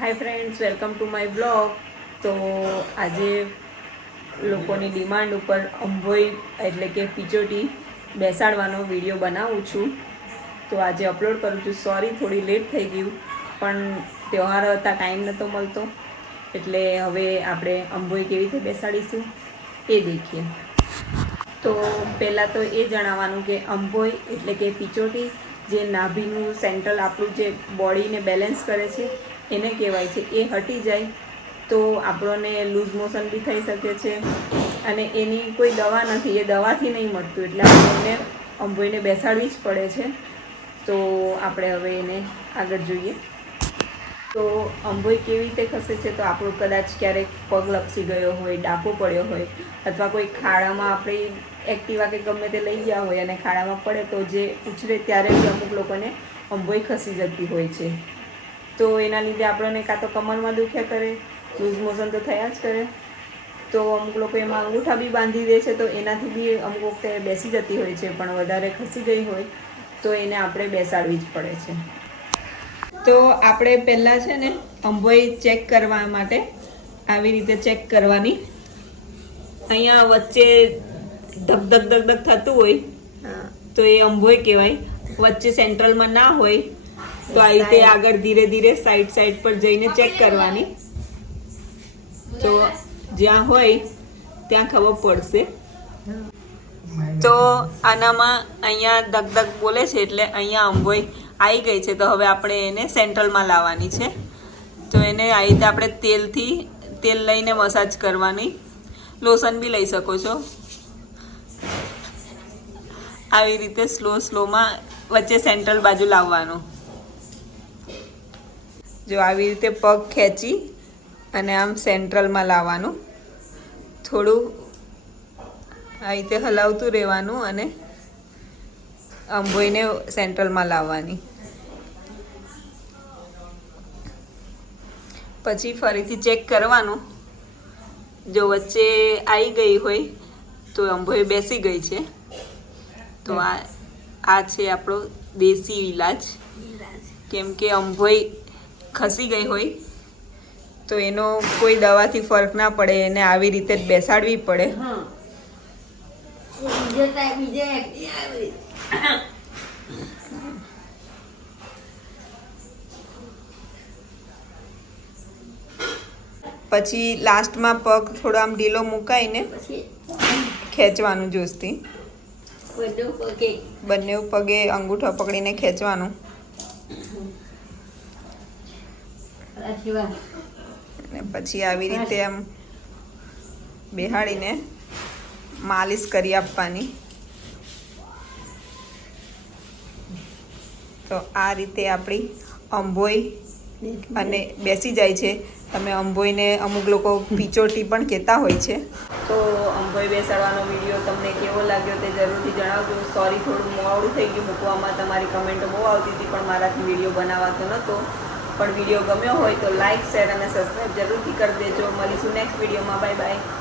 Hi friends welcome to my blog તો આજે લોકોની ડિમાન્ડ ઉપર અંભોઈ એટલે કે પિચોટી બેસાડવાનો વીડિયો બનાવું છું. તો આજે અપલોડ કરું છું. સોરી થોડી લેટ થઈ ગયું, પણ તહેવાર હતા ટાઈમ નહોતો મળતો. એટલે હવે આપણે અંભોઈ કેવી રીતે બેસાડીશું એ દેખીએ. તો પહેલાં તો એ જણાવવાનું કે અંભોઈ એટલે કે પિચોટી જે નાભીનું સેન્ટ્રલ આપણું જે બોડીને બેલેન્સ કરે છે એને કહેવાય છે, એ હટી જાય તો આપણને લૂઝ મોશન બી થઈ શકે છે અને એની કોઈ દવા નથી, એ દવાથી નહીં મળતું એટલે આપણને અંભોઈને બેસાડવી જ પડે છે. તો આપણે હવે એને આગળ જોઈએ. તો અંભોઈ કેવી રીતે ખસે છે, તો આપણું કદાચ ક્યારેક પગ લપસી ગયો હોય, ડાકો પડ્યો હોય, અથવા કોઈ ખાડામાં આપણે એક્ટિવા કે ગમે તે લઈ ગયા હોય અને ખાડામાં પડે તો જે ઉછરે ત્યારે બી અમુક લોકોને અંભોઈ ખસી જતી હોય છે. તો એના લીધે આપણને કાં તો કમરમાં દુખ્યા કરે લૂઝ મોશન તો થયા જ કરે. તો અમુક લોકો એમાં અંગૂઠા બી બાંધી દે છે તો એનાથી બી અમુક વખતે બેસી જતી હોય છે પણ વધારે ખસી ગઈ હોય તો એને આપણે બેસાડવી જ પડે છે. તો આપણે પહેલાં છે ને અંભોઈ ચેક કરવા માટે આવી રીતે ચેક કરવાની. અહીંયા વચ્ચે ધક ધક ધક ધક થતું હોય તો એ અંભોઈ કહેવાય. વચ્ચે સેન્ટ્રલમાં ના હોય તો આ રીતે આગળ ધીરે ધીરે સાઈડ સાઈડ પર જઈને ચેક કરવાની. તો જ્યાં હોય ત્યાં ખબર પડશે. તો આનામાં અહીંયા ધક બોલે છે એટલે અહીંયા અંભોઈ આવી ગઈ છે. તો હવે આપણે એને સેન્ટ્રલમાં લાવવાની છે. તો એને આ રીતે આપણે તેલથી તેલ લઈને મસાજ કરવાની. લોશન બી લઈ શકો છો. આવી રીતે સ્લો સ્લોમાં વચ્ચે સેન્ટ્રલ બાજુ લાવવાનું. જો આવી રીતે પગ ખેંચી અને આમ સેન્ટ્રલમાં લાવવાનું. થોડું આ રીતે હલાવતું રહેવાનું અને અંભોઈને સેન્ટ્રલમાં લાવવાની. પછી ફરીથી ચેક કરવાનું. જો વચ્ચે આવી ગઈ હોય તો અંભોઈ બેસી ગઈ છે. તો આ આ છે આપણો દેશી ઈલાજ. કેમ કે અંભોઈ ખસી ગઈ હોય તો એનો કોઈ દવાથી ફરક ના પડે એને આવી રીતે જ બેસાડવી પડે. પછી લાસ્ટમાં પગ થોડો આમ ઢીલો મુકાઈને ખેંચવાનું જોશથી. બંને પગે. અંગૂઠો પકડીને ખેંચવાનું. અને પછી આવી રીતે આમ બેહાડીને માલિશ કરી આપવાની. તો આ રીતે આપણી અંભોઈ અને બેસી જાય છે. તમે અંભોઈને અમુક લોકો પીચોટી પણ કહેતા હોય છે. તો અંભોઈ બેસાડવાનો વીડિયો તમને કેવો લાગ્યો તે જરૂરથી જણાવજો. સોરી થોડું મોડું થઈ ગયું મૂકવામાં. તમારી કમેન્ટ બહુ આવતી હતી પણ મારાથી વીડિયો બનાવાતો નહોતો પણ વીડિયો ગમ્યો હોય તો લાઇક શેર અને સબસ્ક્રાઈબ જરૂરથી કરી દેજો. મળીશું નેક્સ્ટ વિડીયોમાં. Bye bye